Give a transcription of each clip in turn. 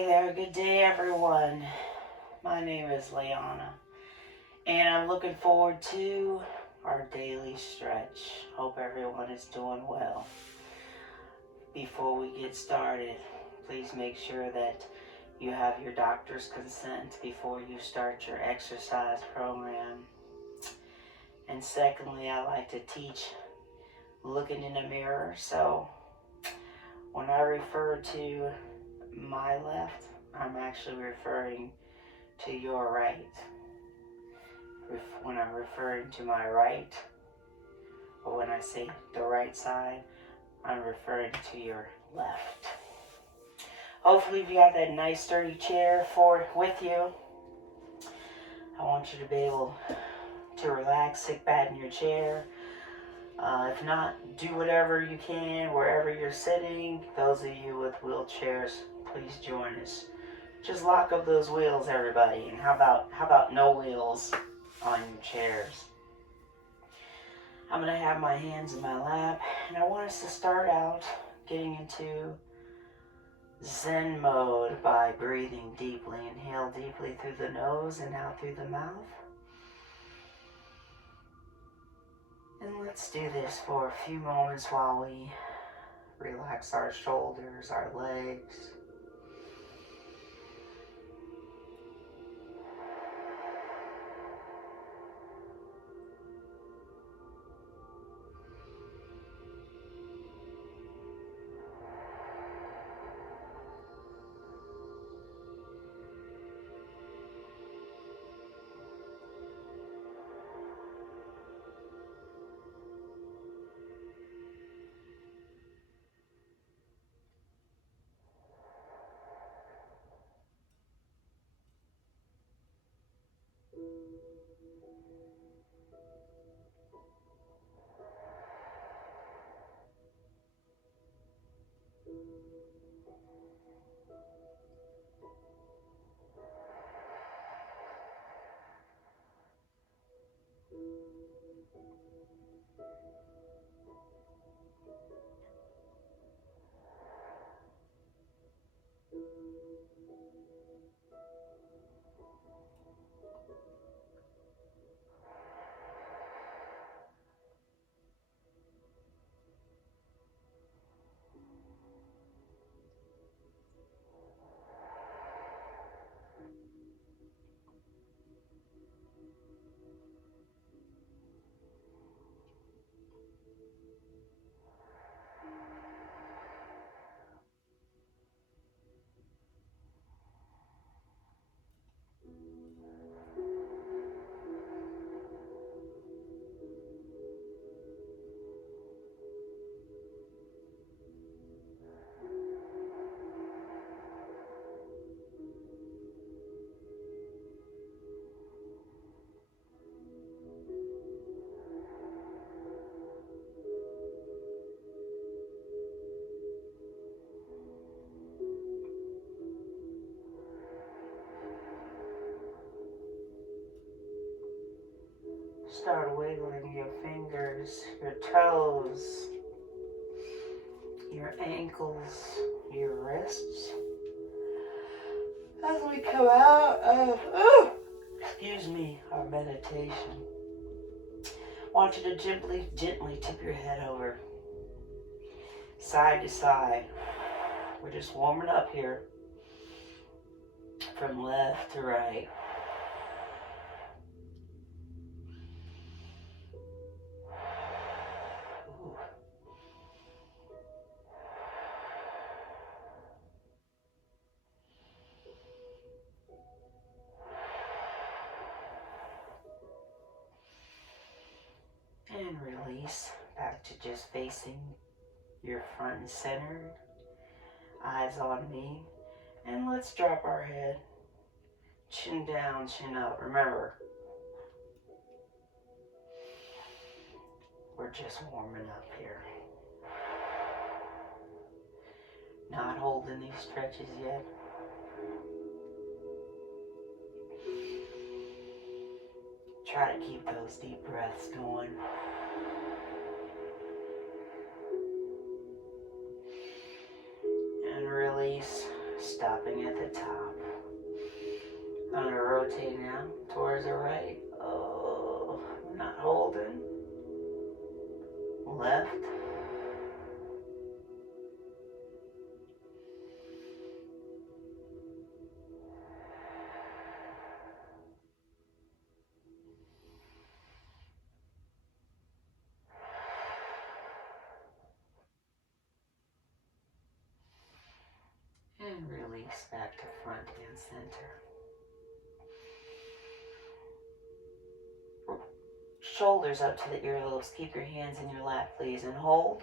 Hey there, good day everyone. My name is Liana, and I'm looking forward to our daily stretch. Hope everyone is doing well. Before we get started, please make sure that you have your doctor's consent before you start your exercise program. And secondly, I like to teach looking in the mirror, so when I refer to my left, I'm actually referring to your right. When I'm referring to my right, or when I say the right side, I'm referring to your left. Hopefully you got that nice sturdy chair with you. I want you to be able to relax, sit back in your chair. If not, do whatever you can wherever you're sitting. Those of you with wheelchairs, please join us. Just lock up those wheels, everybody. And how about no wheels on your chairs? I'm going to have my hands in my lap, and I want us to start out getting into Zen mode by breathing deeply. Inhale deeply through the nose and out through the mouth. And let's do this for a few moments while we relax our shoulders, our legs. Start wiggling your fingers, your toes, your ankles, your wrists. As we come out of, our meditation, I want you to gently tip your head over, side to side. We're just warming up here, from left to right. And release back to just facing your front and center, eyes on me. And let's drop our head, chin down, chin up. Remember, we're just warming up here. Not holding these stretches yet. Try to keep those deep breaths going. And release. stopping at the top. I'm going to rotate now towards the right. Oh, not holding. Left. And release back to front and center. Shoulders up to the earlobes. Keep your hands in your lap, please, and hold.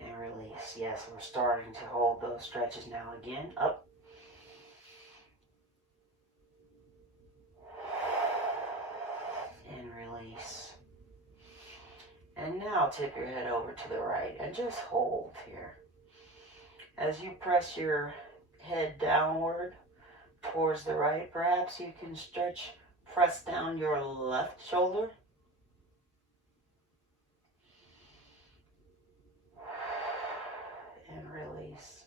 And release. Yes, we're starting to hold those stretches now again. Up. And release. And now tip your head over to the right and just hold here. As you press your head downward towards the right, perhaps you can press down your left shoulder. And release.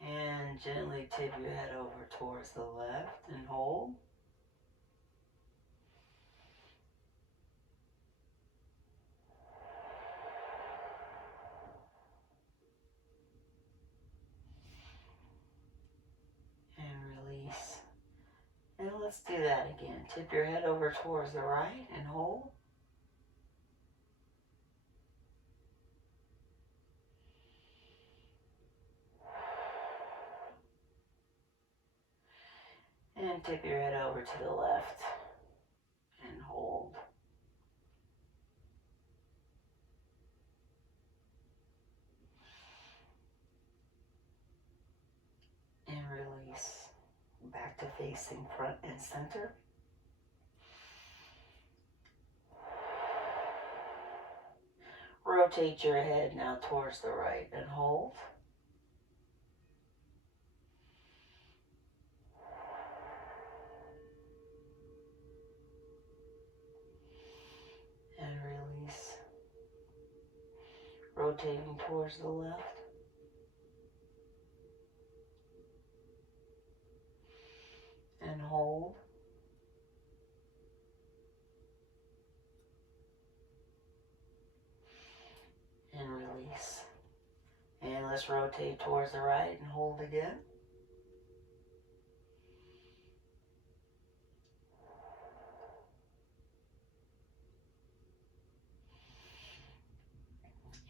And gently tip your head over towards the left and hold. And release. And let's do that again. Tip your head over towards the right and hold. And tip your head over to the left and hold. And release. Back to facing front and center. Rotate your head now towards the right and hold. And release. Rotating towards the left. And hold. And release. And let's rotate towards the right and hold again.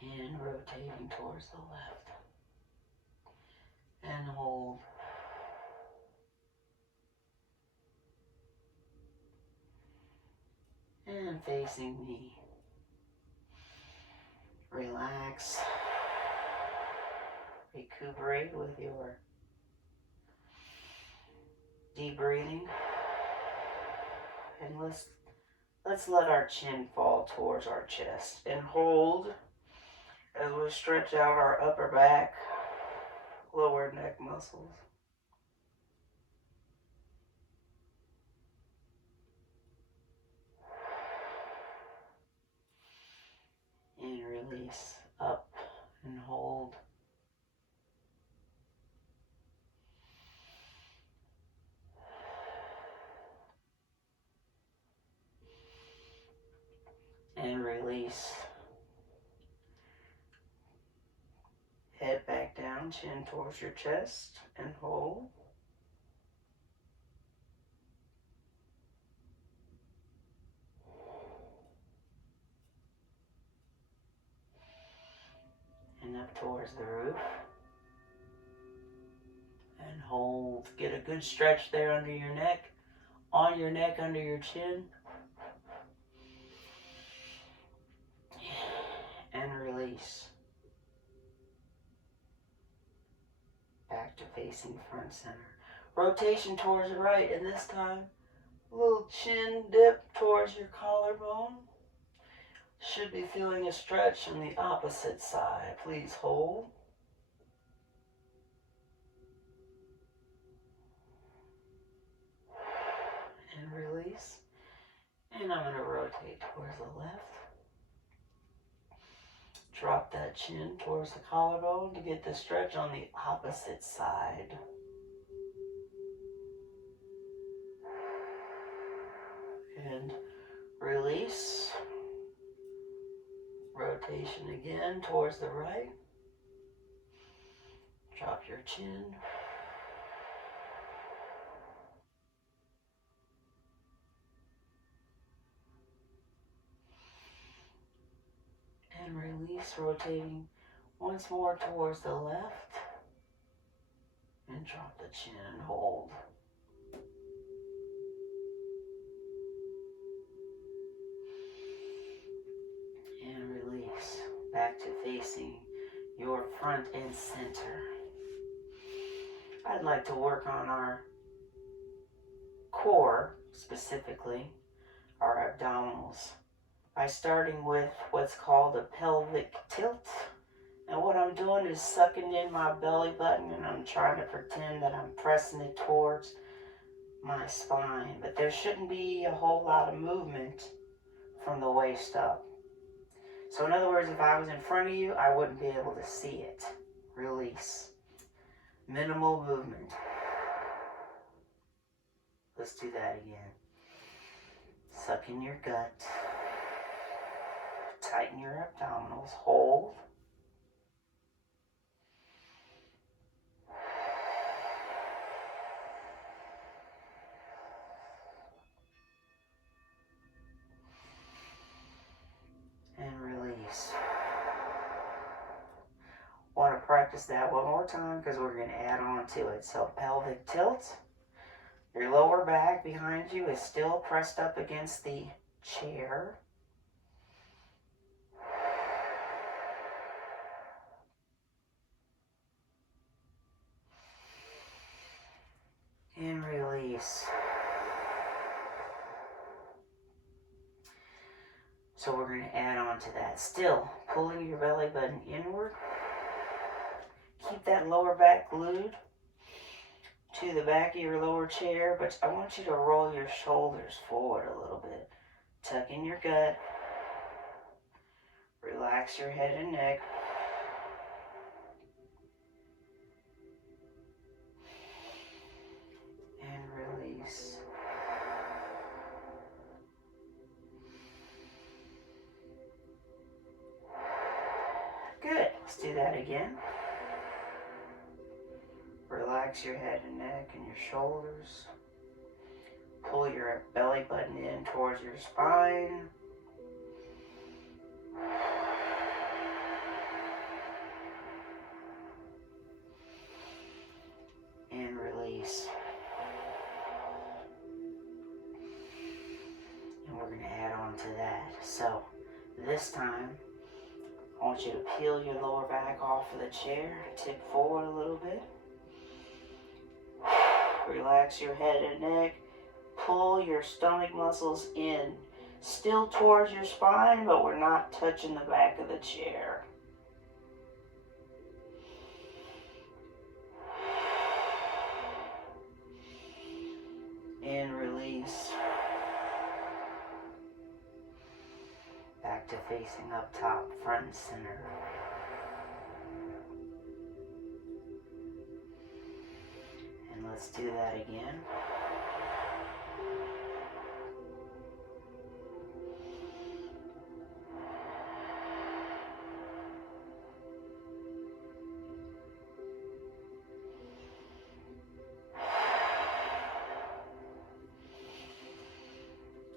And rotating towards the left. And hold. And facing me. Relax. Recuperate with your deep breathing. And let's let our chin fall towards our chest and hold as we stretch out our upper back, lower neck muscles. And release up and hold. And release. Head back down, chin towards your chest, and hold. And up towards the roof. And hold. Get a good stretch there under your neck. On your neck, under your chin. And release. Back to facing front center. Rotation towards the right, and this time, a little chin dip towards your collarbone. Should be feeling a stretch on the opposite side. Please hold. And release. And I'm going to rotate towards the left. Drop that chin towards the collarbone to get the stretch on the opposite side. And release. Rotation again towards the right. Drop your chin. And release, rotating once more towards the left. And drop the chin and hold. And release. Back to facing your front and center. I'd like to work on our core, specifically our abdominals, by starting with what's called a pelvic tilt. And what I'm doing is sucking in my belly button and I'm trying to pretend that I'm pressing it towards my spine. But there shouldn't be a whole lot of movement from the waist up. So in other words, if I was in front of you, I wouldn't be able to see it. Release. Minimal movement. Let's do that again. Suck in your gut. Tighten your abdominals. Hold. And release. Want to practice that one more time because we're going to add on to it. So pelvic tilt. Your lower back behind you is still pressed up against the chair. And release. So we're going to add on to that. Still pulling your belly button inward. Keep that lower back glued to the back of your lower chair, but I want you to roll your shoulders forward a little bit. Tuck in your gut. Relax your head and neck. And release. Good. Let's do that again. Relax your head and neck and your shoulders. Pull your belly button in towards your spine. And release. And we're going to add on to that. So this time, I want you to peel your lower back off of the chair, tip forward a little bit. Relax your head and neck. Pull your stomach muscles in. Still towards your spine, but we're not touching the back of the chair. And release. Back to facing up top, front and center. And let's do that again.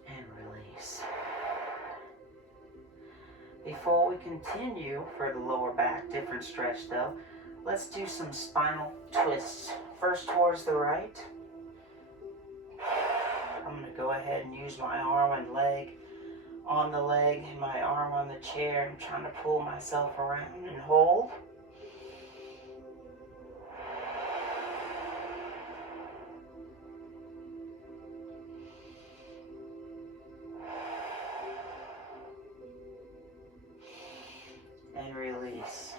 And release. Before we continue for the lower back, different stretch though, let's do some spinal twists. First towards the right. I'm going to go ahead and use my arm and leg on the leg and my arm on the chair. I'm trying to pull myself around and hold. And release.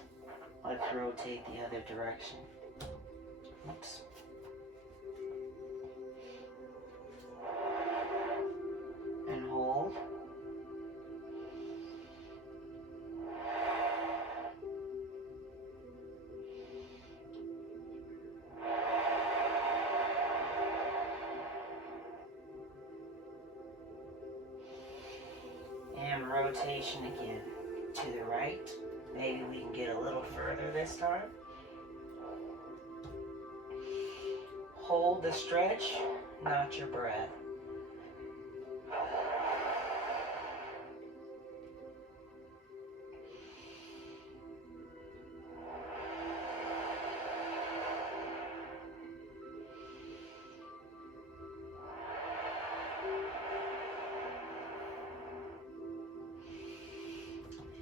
Let's rotate the other direction. Oops. And hold. rotation again to the right. Maybe we can get a little further this time. Hold the stretch, not your breath.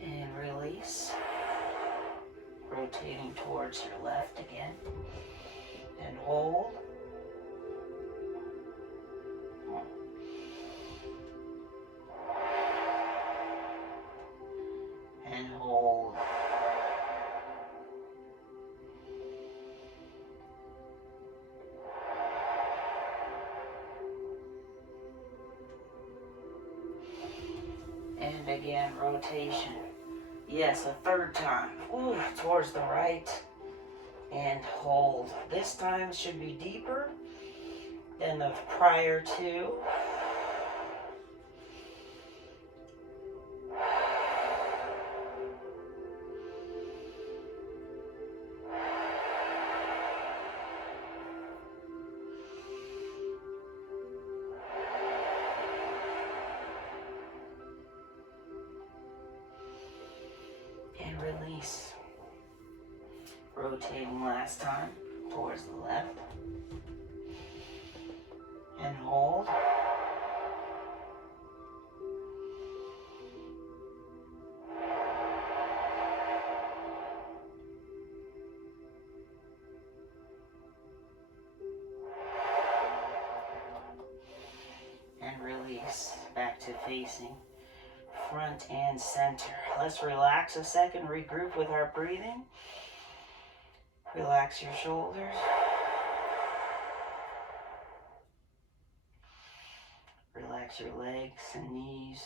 And release. Rotating towards your left again. And hold. And hold. And again, rotation. Yes, a third time. Ooh, towards the right. And hold. This time should be deeper than the prior two. And release. Rotating last time towards the left. And hold. And release. Back to facing front and center. Let's relax a second, regroup with our breathing. Relax your shoulders. Relax your legs and knees.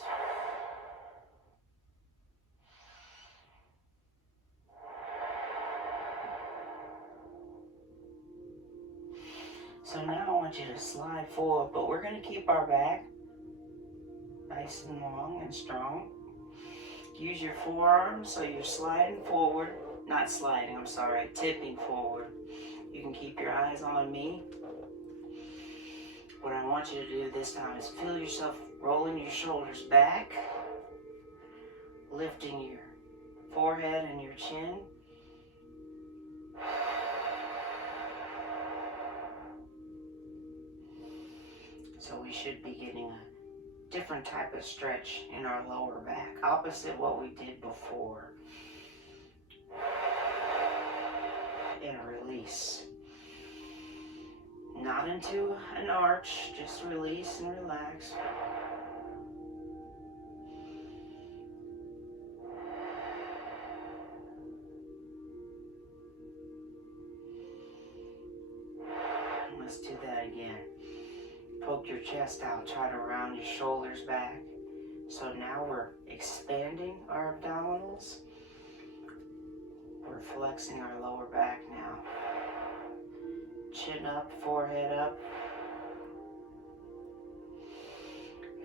So now I want you to slide forward, but we're going to keep our back nice and long and strong. Use your forearms so you're sliding forward. Not sliding, I'm sorry, tipping forward. You can keep your eyes on me. What I want you to do this time is feel yourself rolling your shoulders back, lifting your forehead and your chin. So we should be getting a different type of stretch in our lower back, opposite what we did before. And release. Not into an arch, just release and relax. Let's do that again. Poke your chest out, try to round your shoulders back. So now we're expanding our abdominals. We're flexing our lower back now. Chin up, forehead up.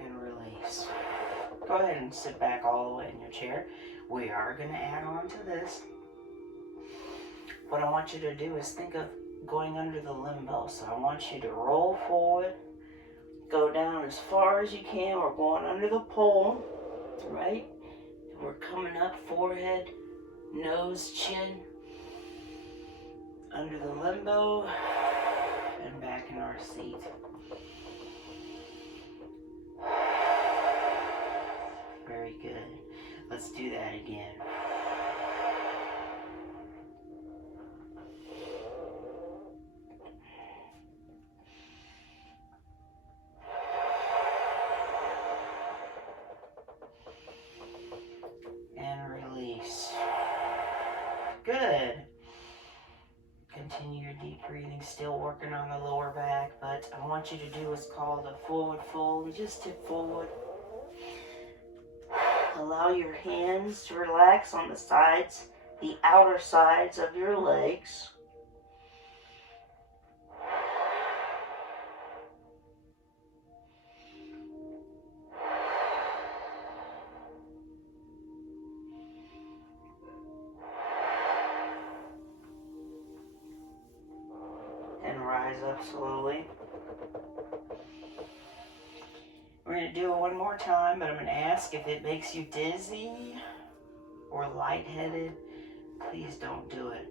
And release. Go ahead and sit back all the way in your chair. We are going to add on to this. What I want you to do is think of going under the limbo. So I want you to roll forward. Go down as far as you can. We're going under the pole, right? We're coming up, forehead, nose, chin, under the limbo, and back in our seat. Very good. Let's do that again. Good. Continue your deep breathing, still working on the lower back, but I want you to do what's called a forward fold. Just tip forward. Allow your hands to relax on the sides, the outer sides of your legs. rise up slowly. We're going to do it one more time, but I'm going to ask if it makes you dizzy or lightheaded, please don't do it.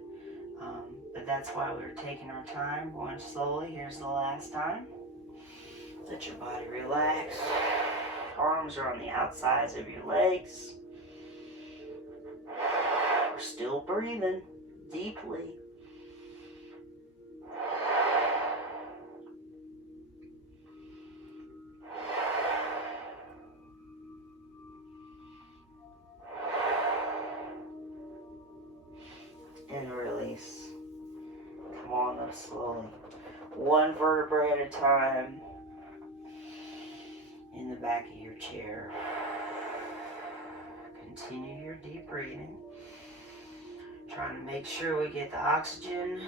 But that's why we're taking our time, going slowly. Here's the last time. Let your body relax. Arms are on the outsides of your legs. We're still breathing deeply. And release. Come on up slowly. One vertebra at a time in the back of your chair. Continue your deep breathing. Trying to make sure we get the oxygen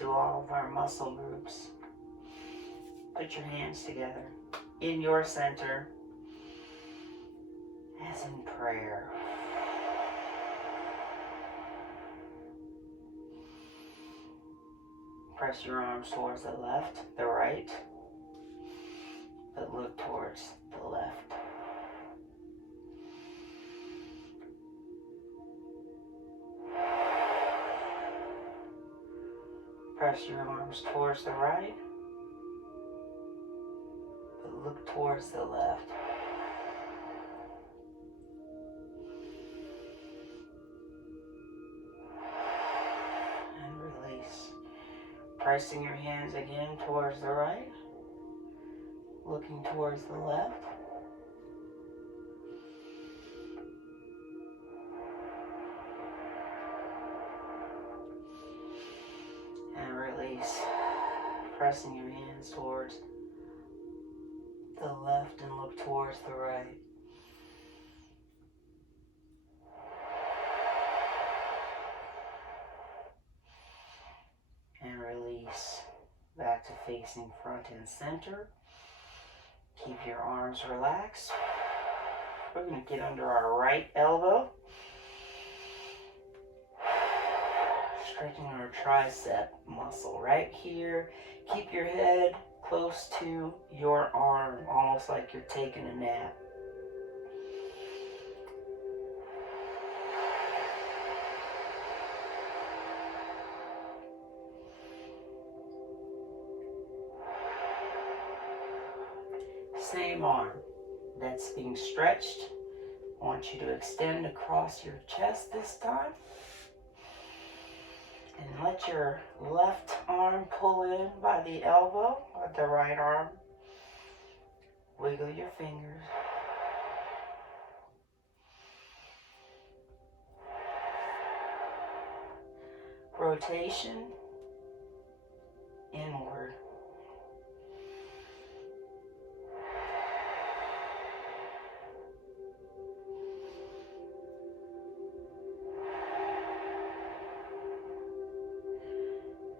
to all of our muscle groups. Put your hands together in your center as in prayer. Press your arms towards the left, the right, but look towards the left. Press your arms towards the right, but look towards the left. And release. Pressing your hands again towards the right, looking towards the left. And release. Pressing your hands towards the left and look towards the right. And release. Back to facing front and center. Keep your arms relaxed. We're going to get under our right elbow. Stretching our tricep muscle right here. Keep your head close to your arm, almost like you're taking a nap. Same arm that's being stretched. I want you to extend across your chest this time. And let your left arm pull in by the elbow with the right arm. Wiggle your fingers. Rotation inward.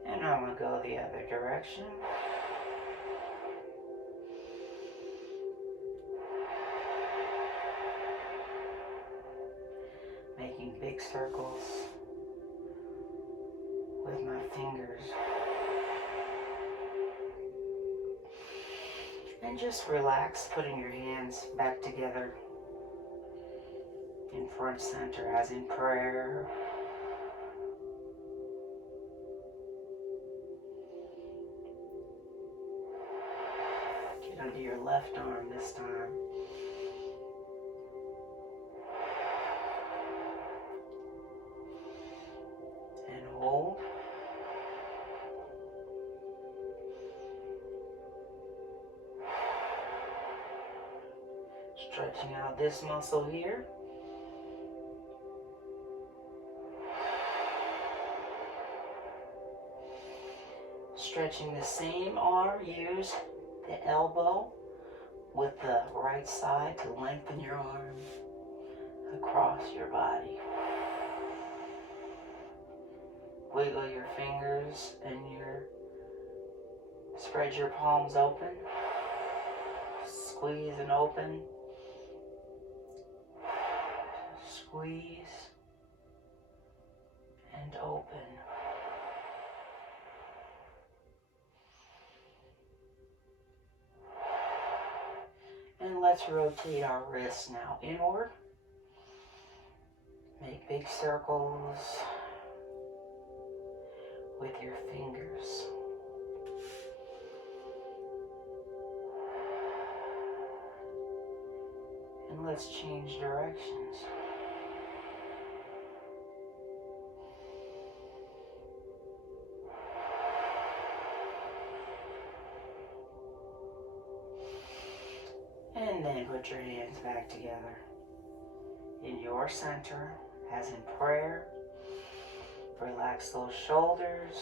And I'm going to go the other direction. Making big circles with my fingers. And just relax, putting your hands back together in front center as in prayer. Get under your left arm this time. And hold. Stretching out this muscle here. Stretching the same arm, use the elbow with the right side to lengthen your arm across your body. Wiggle your fingers and spread your palms open. Squeeze and open. Squeeze and open. let's rotate our wrists now inward. Make big circles with your fingers. And let's change directions. And then put your hands back together in your center, as in prayer. Relax those shoulders.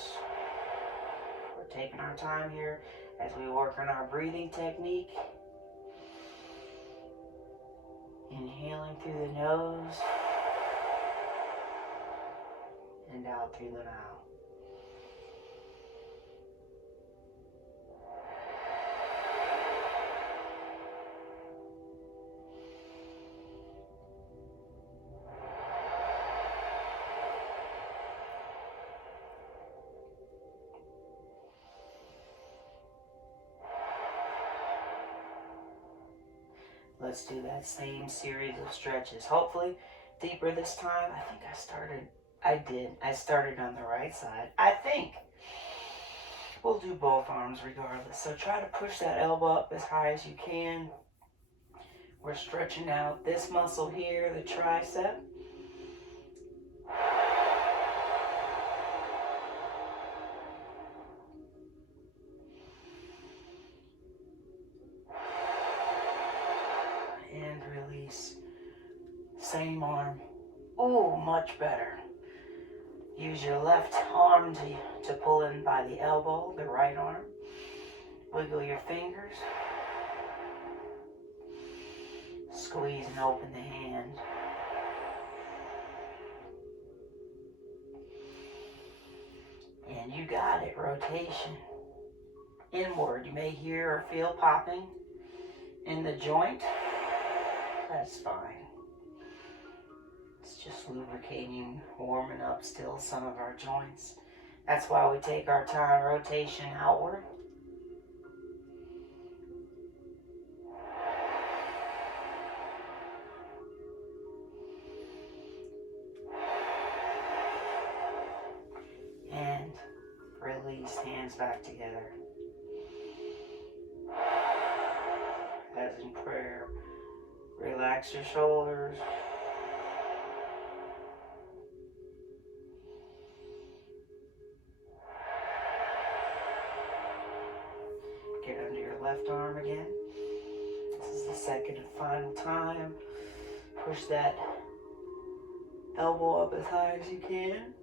We're taking our time here as we work on our breathing technique. Inhaling through the nose and out through the mouth. Let's do that same series of stretches. Hopefully deeper this time. I started on the right side. I think we'll do both arms regardless. So try to push that elbow up as high as you can. We're stretching out this muscle here, the tricep. And release. Same arm. Ooh, much better. Use your left arm to pull in by the elbow, the right arm. Wiggle your fingers. Squeeze and open the hand. And you got it, rotation. Inward, you may hear or feel popping in the joint. That's fine. It's just lubricating, warming up still some of our joints. That's why we take our time, rotation outward. And release, hands back together. As in prayer, relax your shoulders. Get under your left arm again. This is the second and final time. Push that elbow up as high as you can.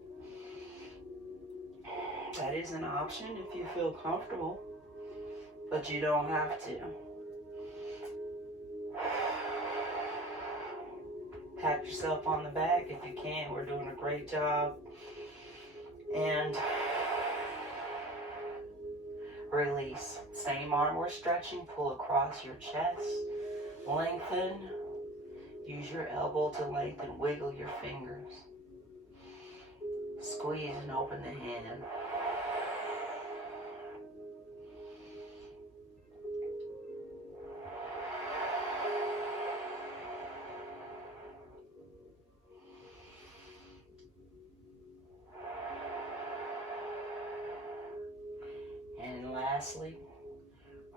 That is an option if you feel comfortable, but you don't have to. Pat yourself on the back if you can. We're doing a great job. And release. Same arm we're stretching. Pull across your chest. Lengthen. Use your elbow to lengthen. Wiggle your fingers. Squeeze and open the hand. And lastly,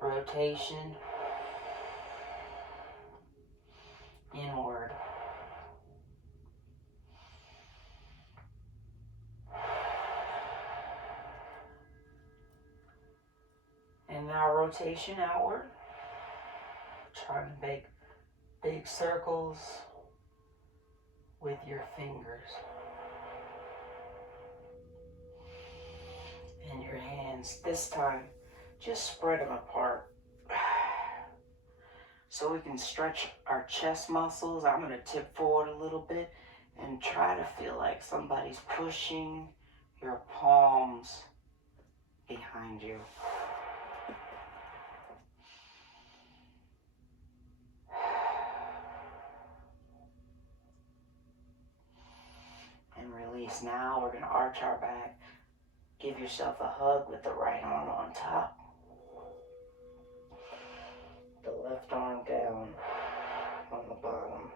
rotation inward. And now rotation outward. Try to make big circles with your fingers. And your hands, this time, just spread them apart. So we can stretch our chest muscles. I'm going to tip forward a little bit and try to feel like somebody's pushing your palms behind you. And release. Now we're going to arch our back. Give yourself a hug with the right arm on top. The left arm down. bottom.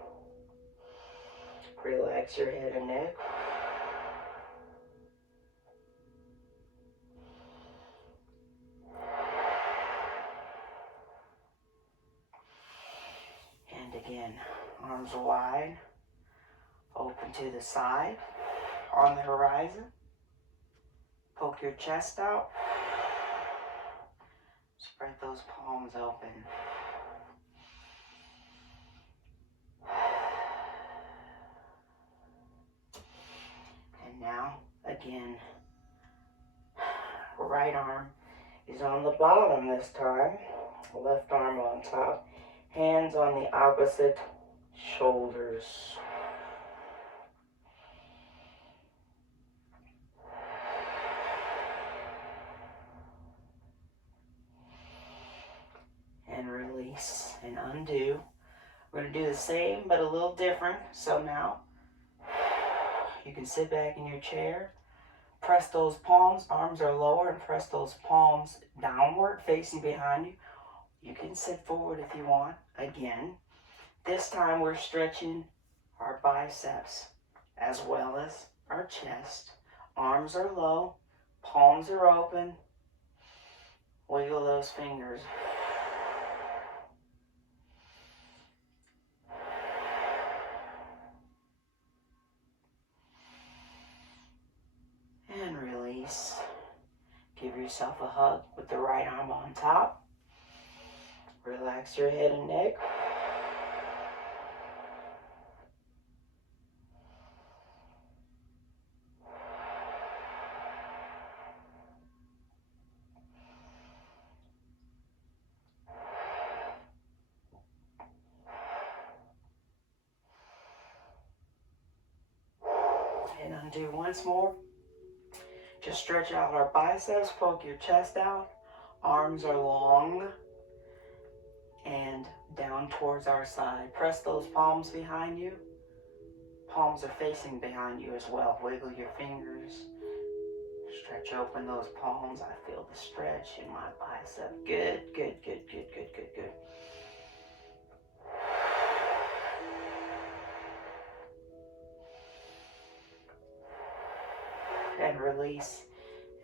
Relax your head and neck. And again, arms wide, open to the side, on the horizon. Poke your chest out. Spread those palms open. And now, again, right arm is on the bottom this time. Left arm on top. Hands on the opposite shoulders. And release and undo. We're going to do the same but a little different. So now you can sit back in your chair, press those palms, arms are lower, and press those palms downward facing behind you. You can sit forward if you want. Again, this time we're stretching our biceps as well as our chest. Arms are low, palms are open. Wiggle those fingers. And release. Give yourself a hug with the right arm on top. Relax your head and neck. And undo once more. Just stretch out our biceps, poke your chest out. Arms are long and down towards our side. Press those palms behind you. Palms are facing behind you as well. Wiggle your fingers. Stretch open those palms. I feel the stretch in my bicep. Good, good, good, good, good, good, good. And release.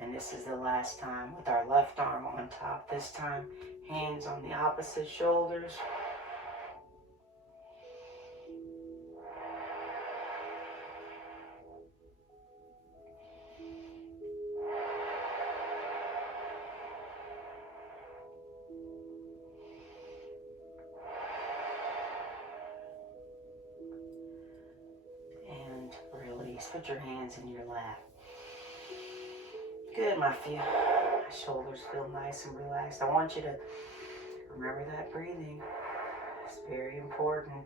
And this is the last time with our left arm on top. This time, hands on the opposite shoulders. And release. Put your hands in your lap. Good, my shoulders feel nice and relaxed. I want you to remember that breathing. It's very important.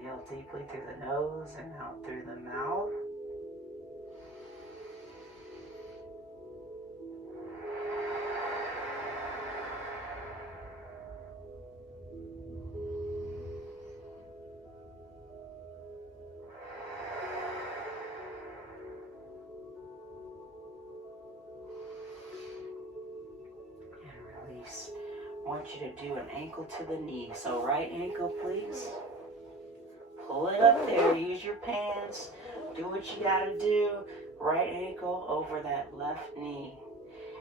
Inhale deeply through the nose and out through the mouth. I want you to do an ankle to the knee. So right ankle, please. Pull it up there. Use your pants. Do what you got to do. Right ankle over that left knee.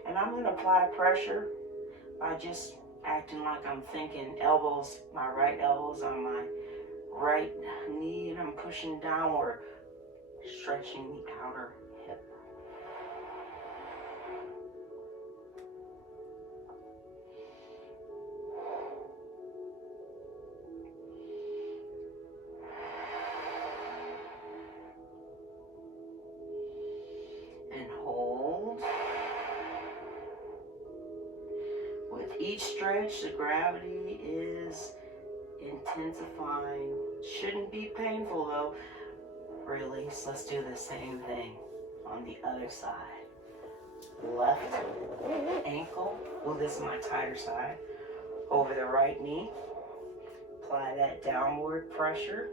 And I'm going to apply pressure by just acting like I'm thinking elbows, my right elbows on my right knee, and I'm pushing downward, stretching the outer hip. And hold. With each stretch, the gravity is intensifying. Shouldn't be painful though. Release. Let's do the same thing on the other side. Left ankle. Oh, this is my tighter side. Over the right knee. Apply that downward pressure.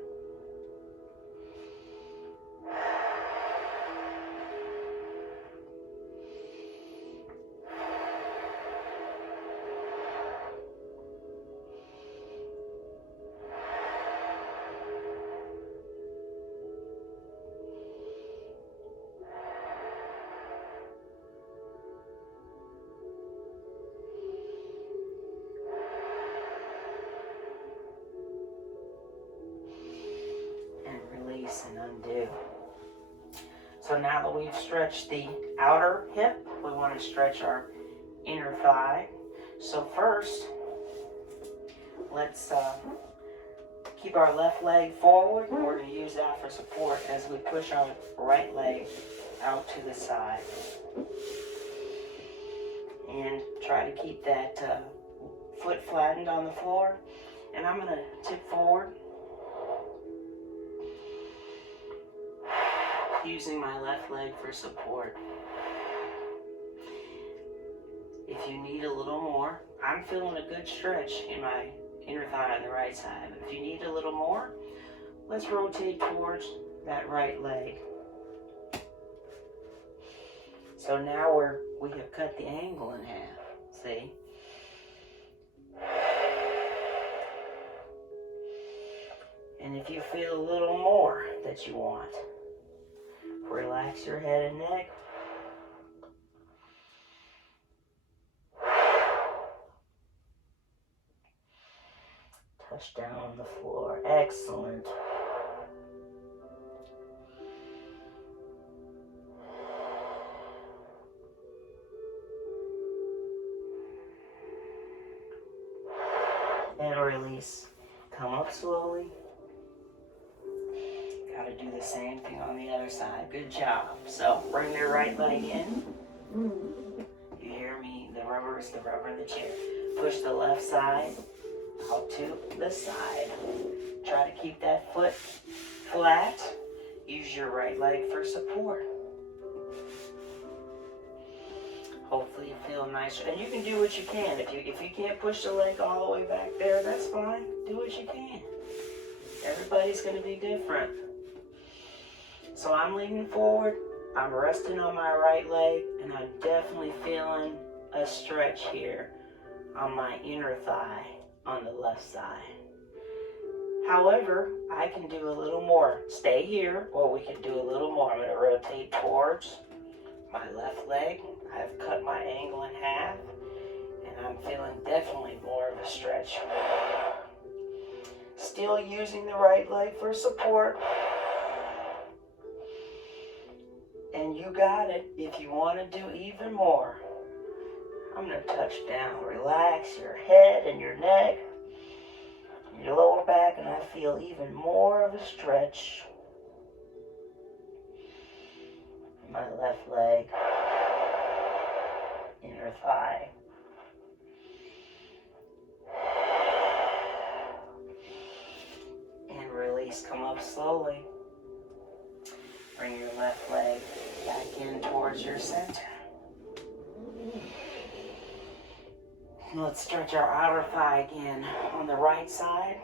So now that we've stretched the outer hip, we want to stretch our inner thigh. So first, let's keep our left leg forward. We're going to use that for support as we push our right leg out to the side. And try to keep that foot flattened on the floor. And I'm going to tip forward using my left leg for support. If you need a little more, I'm feeling a good stretch in my inner thigh on the right side. But if you need a little more, let's rotate towards that right leg. So now we have cut the angle in half, see? And if you feel a little more that you want, relax your head and neck. Touch down on the floor. Excellent. And release. Come up slowly. Got to do the same thing on the other side. Good job. So bring your right leg in. You hear me? The rubber is the rubber in the chair. Push the left side out to the side. Try to keep that foot flat. Use your right leg for support. Hopefully you feel nice. And you can do what you can. If you can't push the leg all the way back there, that's fine. Do what you can. Everybody's going to be different. So I'm leaning forward. I'm resting on my right leg. And I'm definitely feeling a stretch here on my inner thigh on the left side. However, I can do a little more. Stay here, or we can do a little more. I'm going to rotate towards my left leg. I've cut my angle in half, and I'm feeling definitely more of a stretch. Still using the right leg for support. And you got it. If you want to do even more, I'm going to touch down. Relax your head and your neck, your lower back, and I feel even more of a stretch in my left leg, inner thigh. And release. Come up slowly. Bring your left leg back in towards your center. Let's stretch our outer thigh again on the right side.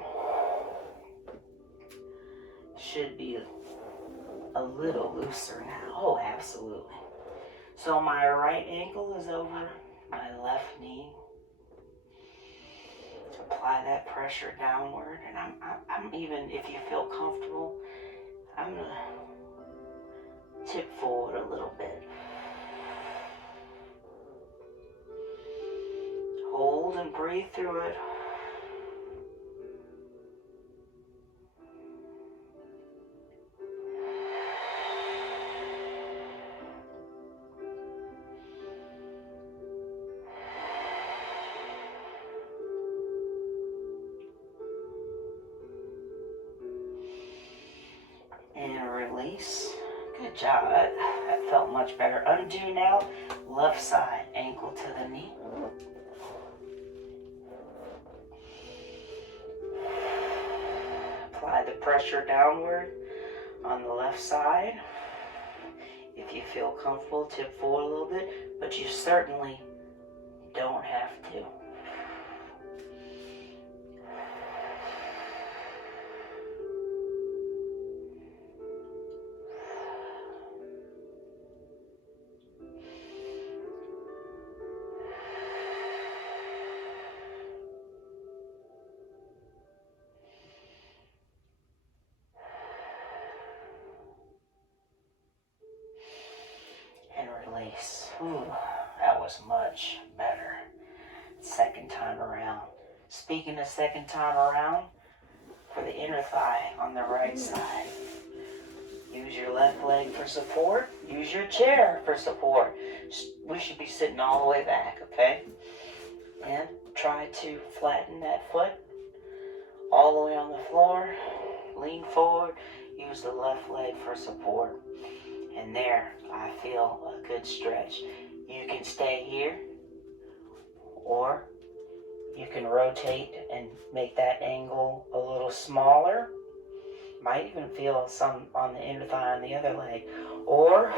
Should be a little looser now. Oh, absolutely. So my right ankle is over my left knee. Apply that pressure downward. And I'm even, if you feel comfortable, I'm going to tip forward a little bit. Hold and breathe through it. And release. Good job. That felt much better. Undo now. Left side, ankle to the knee. Apply the pressure downward on the left side. If you feel comfortable, tip forward a little bit, but you certainly don't have to. Release. Ooh, that was much better. Second time around. Speaking of second time around, for the inner thigh on the right side, you Use your left leg for support. Use your chair for support. We should be sitting all the way back, okay? And try to flatten that foot all the way on the floor. Lean forward. Use the left leg for support. And there, I feel a good stretch. You can stay here, or you can rotate and make that angle a little smaller. Might even feel some on the inner thigh on the other leg. Or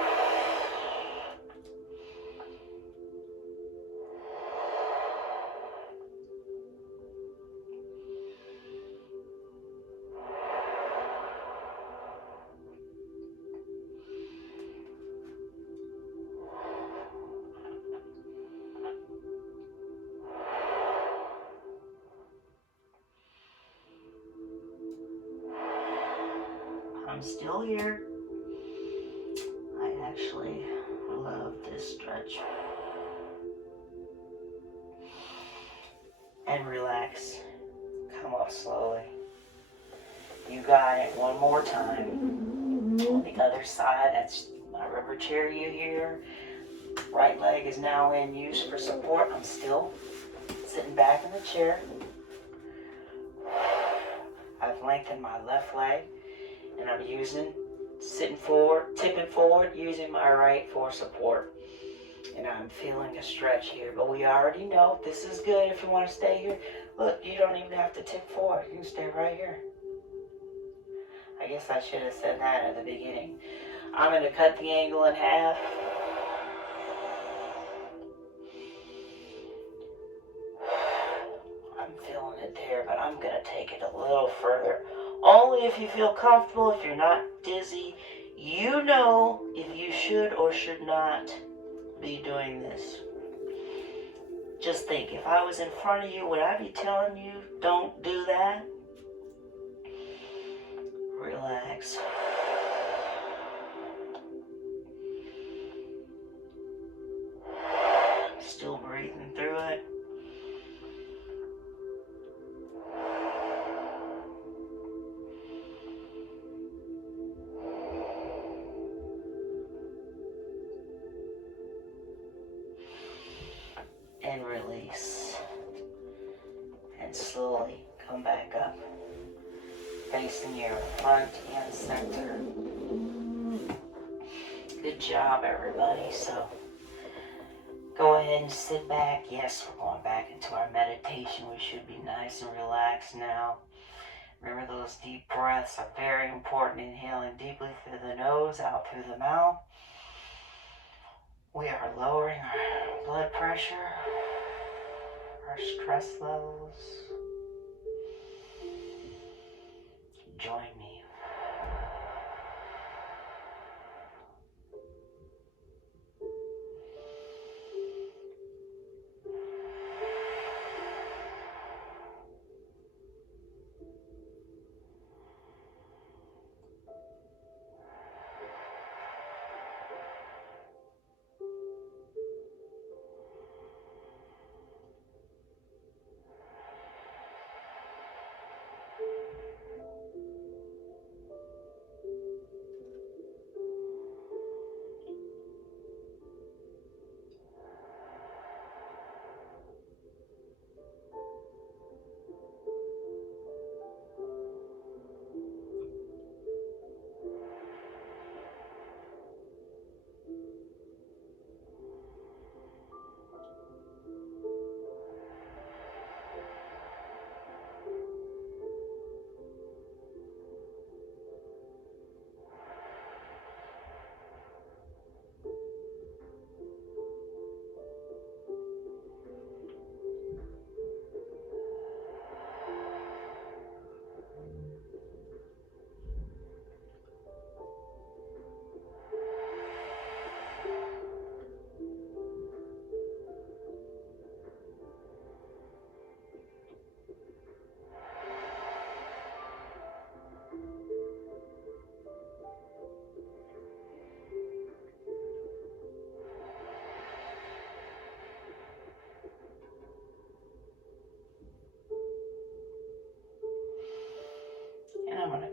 I'm still here. I actually love this stretch. And relax. Come up slowly. You got it. One more time. On the other side, that's my rubber chair you hear. Right leg is now in use for support. I'm still sitting back in the chair. I've lengthened my left leg, and I'm tipping forward, using my right for support. And I'm feeling a stretch here, but we already know this is good if you want to stay here. Look, you don't even have to tip forward. You can stay right here. I guess I should have said that at the beginning. I'm going to cut the angle in half. I'm feeling it there, but I'm going to take it a little further. Only if you feel comfortable, if you're not dizzy. You know if you should or should not be doing this. Just think, if I was in front of you, would I be telling you don't do that? Relax. Still breathing through it. And release. And slowly come back up. Facing your front and center. Good job, everybody. So, go ahead and sit back. Yes, we're going back into our meditation. We should be nice and relaxed now. Remember, those deep breaths are very important. Inhaling deeply through the nose, out through the mouth. We are lowering our blood pressure, our stress levels. Join me.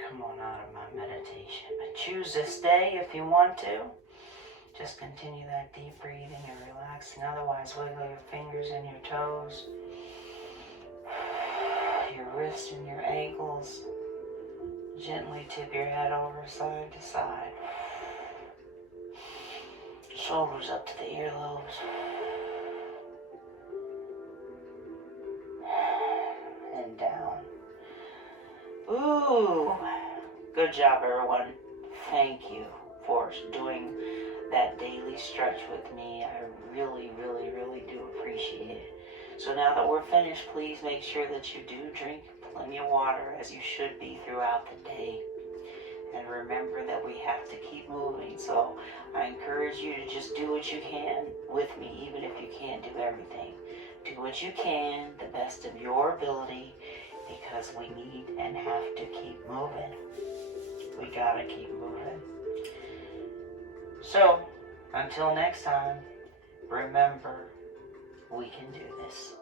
come on out of my meditation. But choose this day if you want to. Just continue that deep breathing and relaxing. Otherwise, wiggle your fingers and your toes, your wrists and your ankles. Gently tip your head over side to side. Shoulders up to the earlobes. And down. Ooh, good job, everyone. Thank you for doing that daily stretch with me. I really, really, really do appreciate it. So now that we're finished, please make sure that you do drink plenty of water, as you should be throughout the day. And remember that we have to keep moving. So I encourage you to just do what you can with me, even if you can't do everything. Do what you can, the best of your ability, because we need and have to keep moving. We gotta keep moving. So, until next time, remember, we can do this.